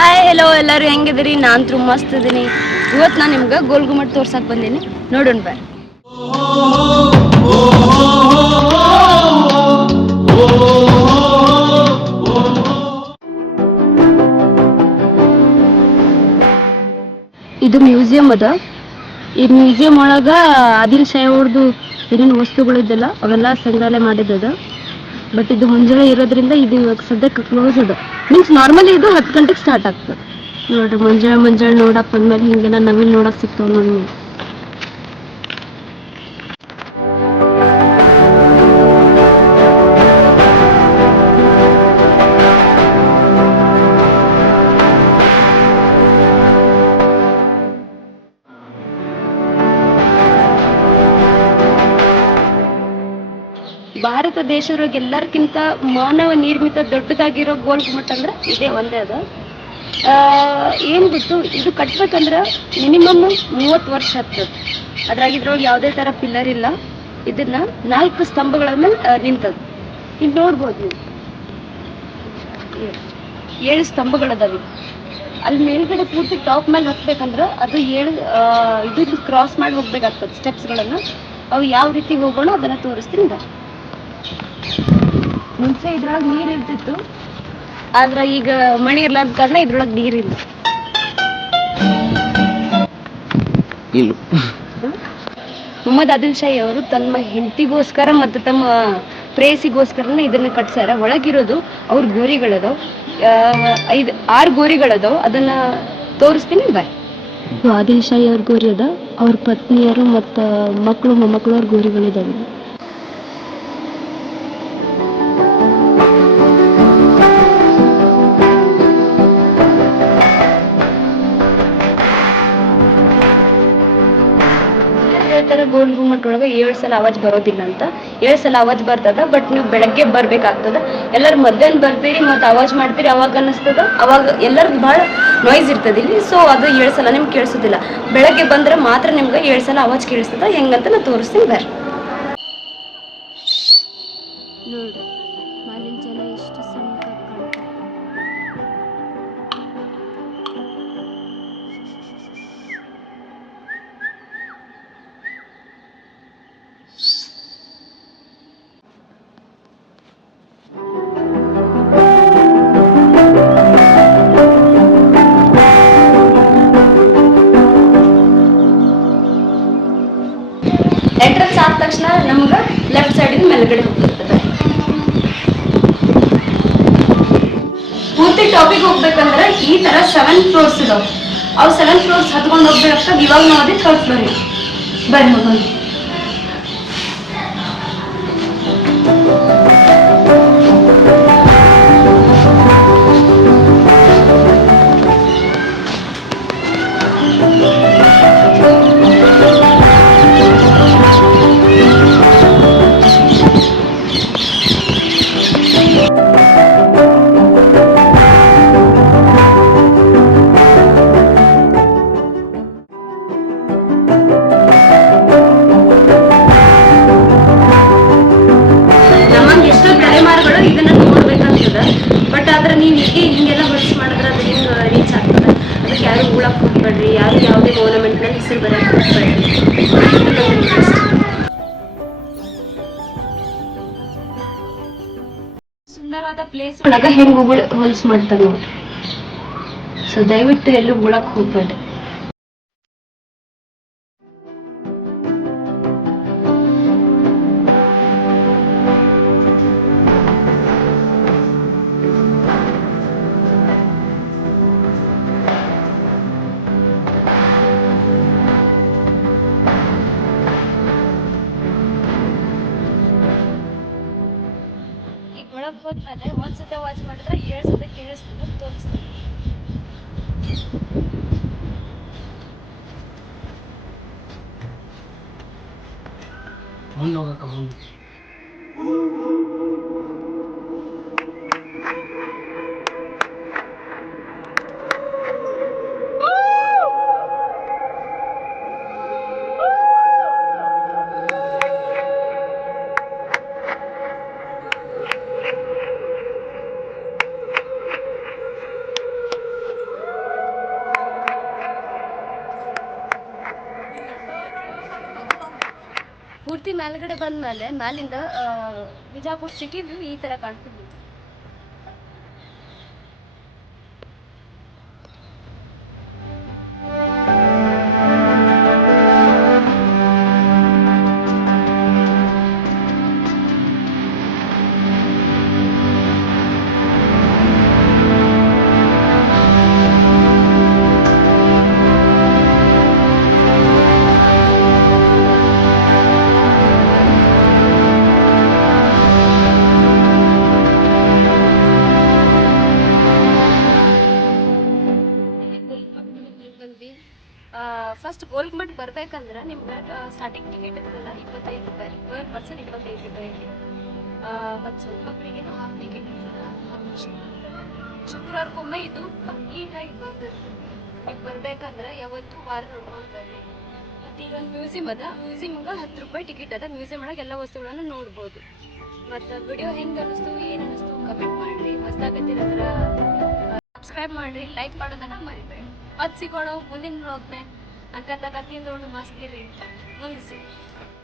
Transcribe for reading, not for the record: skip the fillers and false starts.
Hi hello ಎಲ್ಲರೂ ಹೆಂಗಿದ್ದೀರಿ? ನಾನು ಮಸ್ತ್ ಇದೀನಿ. ಇವತ್ತು ನಾನು ನಿಮ್ಗೆ ಗೋಲ್ ಗುಮ್ಮಟ್ ತೋರ್ಸಕ್ಕೆ ಬಂದೀನಿ, ನೋಡೋಣ ಬರ್ರಿ. ಇದು ಮ್ಯೂಸಿಯಂ ಅದ. ಈ ಮ್ಯೂಸಿಯಂ ಒಳಗೆ ಆದಿಲ್ ಶಾಹಿ ಅವ್ರದ್ದು ಏನೇನು ವಸ್ತುಗಳಿದ್ದಲ್ಲ ಅವೆಲ್ಲ ಸಂಗ್ರಹಣೆ ಮಾಡಿದ್ದದ. ಬಟ್ ಇದು ಮುಂಜಾನೆ ಇರೋದ್ರಿಂದ ಇದು ಇವಾಗ ಸದ್ಯಕ್ಕೆ ಕ್ಲೋಸ್ ಅದ. ಮೀನ್ಸ್ ನಾರ್ಮಲಿ ಇದು 10 ಗಂಟೆಗೆ ಸ್ಟಾರ್ಟ್ ಆಗ್ತದೆ. ನೋಡ್ರಿ ಮುಂಜಾನೆ ನೋಡಕ್ ಬಂದ್ಮೇಲೆ ಹಿಂಗೆಲ್ಲ ನವಿಲ್ ನೋಡಕ್ ಸಿಗ್ತಾವ ನೋಡಿ. ಭಾರತ ದೇಶದೊಳಗೆ ಎಲ್ಲರಿಗಿಂತ ಮಾನವ ನಿರ್ಮಿತ ದೊಡ್ಡದಾಗಿರೋ ಗೋಲ್ ಗುಮ್ಮಟ್ ಅಂದ್ರೆ ಇದೇ ಒಂದೇ ಅದ. ಏನು ಬಿಟ್ಟು ಇದು ಕಟ್ಬೇಕಂದ್ರೆ ಮಿನಿಮಮ್ 30 ವರ್ಷ ಆಗ್ತದೆ. ಅದ್ರಾಗಿದ್ರೊಳಗೆ ಯಾವುದೇ ಥರ ಪಿಲ್ಲರ್ ಇಲ್ಲ. ಇದನ್ನ 4 ಸ್ತಂಭಗಳ ಮೇಲೆ ನಿಂತದ. ಇದು ನೋಡ್ಬೋದು ನೀವು, 7 ಸ್ತಂಭಗಳದಾವೆ. ಅಲ್ಲಿ ಮೇಲ್ಗಡೆ ಪೂರ್ತಿ ಟಾಪ್ ಮೇಲೆ ಹತ್ಬೇಕಂದ್ರೆ ಅದು 7 ಇದು ಕ್ರಾಸ್ ಮಾಡಿ ಹೋಗ್ಬೇಕಾಗ್ತದೆ ಸ್ಟೆಪ್ಸ್ಗಳನ್ನು. ಅವು ಯಾವ ರೀತಿ ಹೋಗೋಣ ಅದನ್ನ ತೋರಿಸ್ತೀನಿ. ಮುಂಚೆ ಇದ್ರೊಳಗೆ ನೀರು ಇರ್ತಿತ್ತು, ಆದ್ರೆ ಈಗ ಮಳೆ ಇರ್ಲಾರ್ದ ಕಾರಣ ಇದ್ರೊಳಗೆ ನೀರಿಲ್ಲ. ಮೊಹಮ್ಮದ್ ಆದಿಲ್ ಶಾಹಿ ಅವರು ತಮ್ಮ ಹೆಂಡತಿಗೋಸ್ಕರ ಮತ್ತು ತಮ್ಮ ಪ್ರೇಯಸಿಗೋಸ್ಕರನೇ ಇದನ್ನ ಕಟ್ಸ್ಯಾರ. ಒಳಗಿರೋದು ಅವ್ರ ಗೋರಿಗಳದಾವ್, 6 ಗೋರಿಗಳದಾವ್. ಅದನ್ನ ತೋರಿಸ್ತೀನಿ ಬಾಯ್. ಆದಿಲ್ ಶಾಹಿ ಅವ್ರ ಗೋರಿ ಅದ, ಅವ್ರ ಪತ್ನಿಯರು ಮತ್ತು ಮಕ್ಕಳು ಮೊಮ್ಮಕ್ಕಳು ಅವ್ರ ಗೋರಿಗಳಿದಾವೆ. ಗೋಲ್ ಗುಮ್ಮಟ್ ಒಳಗೆ 7 ಸಲ ಆವಾಜ್ ಬರೋದಿಲ್ಲ ಅಂತ. 7 ಸಲ ಆವಾಜ್ ಬರ್ತದ, ಬಟ್ ನೀವು ಬೆಳಗ್ಗೆ ಬರ್ಬೇಕಾಗ್ತದ. ಎಲ್ಲರೂ ಮಧ್ಯಾಹ್ನ ಬರ್ತೀರಿ ಮತ್ತು ಆವಾಜ್ ಮಾಡ್ತೀರಿ, ಅವಾಗ ಅನ್ನಿಸ್ತದ. ಅವಾಗ ಎಲ್ಲರದ್ದು ಭಾಳ ನಾಯ್ಸ್ ಇರ್ತದೆ ಇಲ್ಲಿ. ಸೊ ಅದು 7 ಸಲ ನಿಮ್ಗೆ ಕೇಳಿಸೋದಿಲ್ಲ. ಬೆಳಗ್ಗೆ ಬಂದ್ರೆ ಮಾತ್ರ ನಿಮ್ಗೆ 7 ಸಲ ಆವಾಜ್ ಕೇಳಿಸ್ತದ. ಹೆಂಗಂತ ನಾನು ತೋರಿಸ್ತೀನಿ ಬರ್ರಿ. ನೋಡ್ರಿ ಮಾಲಿನ ಜನ ಎಷ್ಟು ಸಣ್ಣದಾಗಿ ಕಾಣ್ತಾರೆ. ಎಂಟ್ರೆನ್ಸ್ ಆದ ತಕ್ಷಣ ನಮ್ಗೆ ಲೆಫ್ಟ್ ಸೈಡಿನ ಮೇಲ್ಗಡೆ ಹೋಗ್ತಿರ್ತದೆ. ಪೂರ್ತಿ ಟಾಪಿಗೆ ಹೋಗ್ಬೇಕಂದ್ರೆ ಈ ತರ 7 ಫ್ಲೋರ್ಸ್ ಇದಾವೆ. ಅವು 7 ಫ್ಲೋರ್ಸ್ ಹತ್ಕೊಂಡು ಹೋಗ್ಬೇಕಾಗ್ತದೆ. ಇವಾಗ ನಾವು ಅದೇ 3rd ಫ್ಲೋರಿಗೆ ಬರ್ರಿ ಹೋಗೋಣ. ಇದನ್ನ ನೋಡ್ಬೇಕಂತದ. ಬಟ್ ಆದ್ರೆ ನೀವು ಹಿಂಗೆಲ್ಲ ವರ್ಸ್ ಮಾಡಿದ್ರೆ ಅದು ಹಿಂಗೆ ರೀಚ್ ಆಗ್ತದೆ. ಅದಕ್ಕೆ ಯಾರು ಉಳಕ್ ಹೋಗ್ಬೇಡ್ರಿ, ಯಾರು ಯಾವುದೇ ಗೌರ್ಮೆಂಟ್ನಲ್ಲಿ ಹೆಸರು ಬರೋಕ್ಕೆ ಹೋಗ್ಬೇಡ್ರಿ. ಸುಂದರವಾದ ಪ್ಲೇಸ್ ಒಳಗೆ ಹೆಂಗೆ ಹೋಲ್ಸ್ ಮಾಡ್ತಾರೆ ನೋಡಿ. ಸೊ ದಯವಿಟ್ಟು ಎಲ್ಲೂ ಉಳಕ್ ಹೋಗ್ಬೇಡ್ರಿ. ಒಳಗೆ ಹೋದ್ಮೇಲೆ ಒಂದ್ಸತಿ ವಾಚ್ ಮಾಡಿದ್ರೆ 7 ಸತಿ ಕೇಳಿಸ್ತದೆ, ತೋರಿಸ್ತದೆ. ಪೂರ್ತಿ ಮೇಲ್ಗಡೆ ಬಂದ್ಮೇಲೆ ಮ್ಯಾಲಿಂದ ಬಿಜಾಪುರ ಸಿಟಿ ವ್ಯೂ ಈ ತರ ಕಾಣ್ತಿದ್ವಿ. ಬಂದ್ವಿ. ಫಸ್ಟ್ ಗೋಲ್ಗುಂಬಟ್ ಬರ್ಬೇಕಂದ್ರೆ ನಿಮ್ಗೆ ಸ್ಟಾರ್ಟಿಂಗ್ ಟಿಕೆಟ್ ಇರ್ತಲ್ಲ 25 ರೂಪಾಯಿ, ಪರ್ ಪರ್ಸನ್ 25 ರೂಪಾಯಿ. ಮತ್ತು ಮಕ್ಕಳಿಗೆ ಹಾಫ್ ಟಿಕೆಟ್ ಇರ್ತದೆ. ಶುಕ್ರವಾರಕ್ಕೊಮ್ಮೆ ಇದು ಕಂಪ್ಲೀಟಾಗಿ ಬಂದಿರ್ತದೆ. ಈಗ ಬರ್ಬೇಕಂದ್ರೆ ಯಾವತ್ತು ವಾರ ನೋಡ್ಕೊಂಡು ಬರ್ರಿ. ಮತ್ತು ಈಗ ಮ್ಯೂಸಿಯಂ ಅದ, ಮ್ಯೂಸಿಯಮ್ಗೆ 10 ರೂಪಾಯಿ ಟಿಕೆಟ್ ಅದ. ಮ್ಯೂಸಿಯಂ ಒಳಗೆ ಎಲ್ಲ ವಸ್ತುಗಳನ್ನು ನೋಡ್ಬೋದು. ಮತ್ತು ವಿಡಿಯೋ ಹೆಂಗೆ ಅನ್ನಿಸ್ತು ಏನು ಅನ್ನಿಸ್ತು ಕಮೆಂಟ್ ಮಾಡಿರಿ. ಹೊಸ್ದಾಗತ್ತಿರಂದ್ರೆ ಸಬ್ಸ್ಕ್ರೈಬ್ ಮಾಡಿರಿ, ಲೈಕ್ ಮಾಡೋದನ್ನ ಮರಿಬೇಡಿ. ಮತ್ತೆ ಸಿಗೋಣ ಮುಂದಿನ ವ್ಲಾಗ್ನಾಗ. ಅಂಕಂತ ಕತ್ತಿಯಿಂದ ಮಸ್ತ್ ಇರಿ. ಮುಂದೆ ಸಿಗೋಣ.